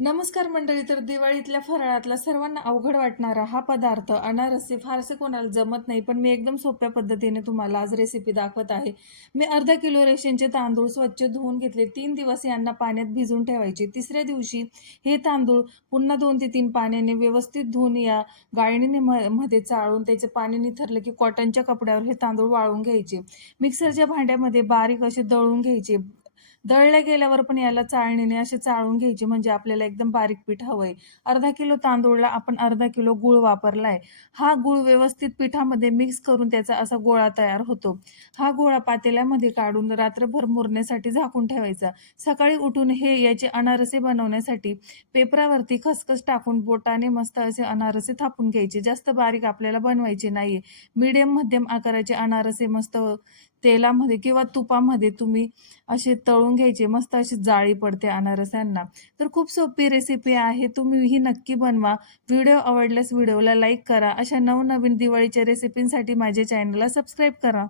नमस्कार मंडळी तर दिवाळीतल्या फराळातला सर्वांना अवघड वाटणारा हा पदार्थ अनारसे फारसे कोणाला जमत नाही पण मी एकदम सोप्या पद्धतीने तुम्हाला आज रेसिपी दाखवत आहे. मी अर्धा किलो रेशनचे तांदूळ स्वच्छ धुवून घेतले. तीन दिवस यांना पाण्यात भिजून ठेवायचे. तिसऱ्या दिवशी हे तांदूळ पुन्हा दोन ते तीन पाण्याने व्यवस्थित धुवून या गाळणीने म- मध्ये चाळून त्याचे पाणी निथरलं की कॉटनच्या कपड्यावर हे तांदूळ वाळून घ्यायचे. मिक्सरच्या भांड्यामध्ये बारीक असे दळून घ्यायचे. दळल्या गेल्यावर पण याला चाळणीने असे चाळून घ्यायचे. म्हणजे आपल्याला एकदम बारीक पीठ हवंय. अर्धा किलो तांदूळला आपण अर्धा किलो गुळ वापरलाय. हा गुळ व्यवस्थित पिठामध्ये मिक्स करून त्याचा असा गोळा तयार होतो. हा गोळा पातेल्यामध्ये काढून रात्रभर मुरण्यासाठी झाकून ठेवायचा. सकाळी उठून हे याचे अनारसे बनवण्यासाठी पेपरावरती खसखस टाकून बोटाने मस्त असे अनारसे थापून घ्यायचे. जास्त बारीक आपल्याला बनवायचे नाहीये. मीडियम मध्यम आकाराचे अनारसे मस्त तेलामध्ये किंवा तुपामध्ये तुम्ही असे तळून तळून घ्यायचे मस्त अशी जाळी पडते अनारसांना. तर खूप सोपी रेसिपी आहे तुम्ही ही नक्की बनवा. व्हिडिओ आवडल्यास व्हिडिओला लाईक करा. अशा नवनवीन दिवाळीच्या रेसिपींसाठी माझ्या चॅनलला सबस्क्राईब करा.